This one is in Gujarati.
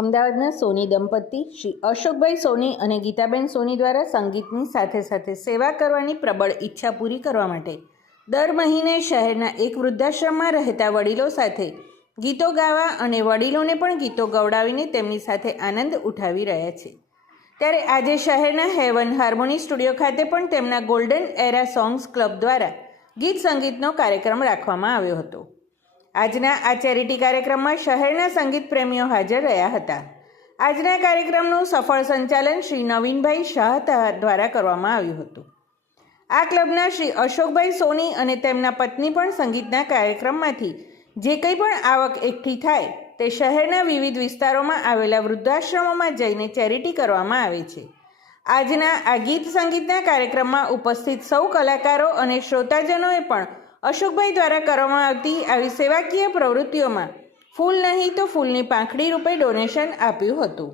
અમદાવાદના સોની દંપતી શ્રી અશોકભાઈ સોની અને ગીતાબેન સોની દ્વારા સંગીતની સાથે સાથે સેવા કરવાની પ્રબળ ઈચ્છા પૂરી કરવા માટે દર મહિને શહેરના એક વૃદ્ધાશ્રમમાં રહેતા વડીલો સાથે ગીતો ગાવા અને વડીલોને પણ ગીતો ગવડાવીને તેમની સાથે આનંદ ઉઠાવી રહ્યા છે. ત્યારે આજે શહેરના હેવન હાર્મોની સ્ટુડિયો ખાતે પણ તેમના ગોલ્ડન એરા સોંગ્સ ક્લબ દ્વારા ગીત સંગીતનો કાર્યક્રમ રાખવામાં આવ્યો હતો. આજના આ ચેરિટી કાર્યક્રમમાં શહેરના સંગીત પ્રેમીઓ હાજર રહ્યા હતા. આજના કાર્યક્રમનું સફળ સંચાલન શ્રી નવીનભાઈ શાહ દ્વારા કરવામાં આવ્યું હતું. આ ક્લબના શ્રી અશોકભાઈ સોની અને તેમના પત્ની પણ સંગીતના કાર્યક્રમમાંથી જે કંઈ પણ આવક એકઠી થાય તે શહેરના વિવિધ વિસ્તારોમાં આવેલા વૃદ્ધાશ્રમોમાં જઈને ચેરિટી કરવામાં આવે છે. આજના આ ગીત સંગીતના કાર્યક્રમમાં ઉપસ્થિત સૌ કલાકારો અને શ્રોતાજનોએ પણ અશોકભાઈ દ્વારા કરવામાં આવતી આવી સેવાકીય પ્રવૃત્તિઓમાં ફૂલ નહીં તો ફૂલની પાંખડી રૂપે ડોનેશન આપ્યું હતું.